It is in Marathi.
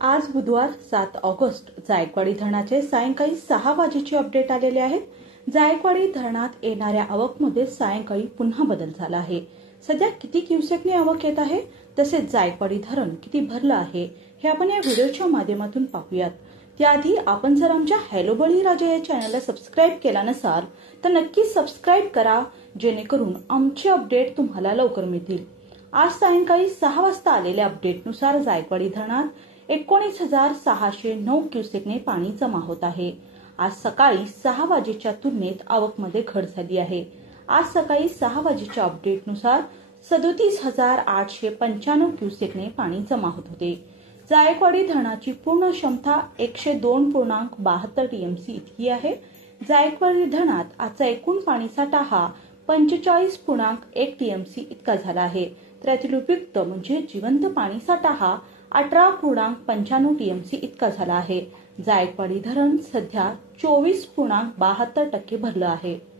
आज बुधवार 7 ऑगस्ट जायकवाडी धरणाचे सायंकाळी 6 वाजेचे अपडेट आलेले आहे। जायकवाडी धरणात येणाऱ्या आवकमध्ये सायंकाळी पुन्हा बदल झाला आहे। सध्या किती क्युसेकने आवक येत आहे तसेच जायकवाडी धरण किती भरलं आहे हे आपण या व्हिडिओच्या माध्यमातून पाहूयात। त्याआधी आपण जर आमच्या हॅलो बळीराजा या चॅनलला सबस्क्राइब केला नसाल तर नक्की सबस्क्राइब करा, जेणेकरून आमचे अपडेट तुम्हाला लवकर मिळतील। आज सायंकाळी 6 वाजता आलेल्या अपडेटनुसार जायकवाडी धरणात 19,609 क्युसेकने पाणी जमा होत आहे। आज सकाळी 6 वाजेच्या तुलनेत आवकमध्ये घट झाली आहे। आज सकाळी 6 वाजेच्या अपडेटनुसार 37,895 क्युसेकने पाणी जमा होत होते। जायकवाडी धरणाची पूर्ण क्षमता 102.72 टीएमसी इतकी आहे। जायकवाडी धरणात आजचा एकूण पाणीसाठा हा 45.1 टीएमसी इतका झाला आहे। तर यातील उपयुक्त म्हणजे जिवंत पाणीसाठा हा 18.95 टीएमसी इतका झाला आहे। जायकवाडी धरण सध्या 24.72% भरलं आहे।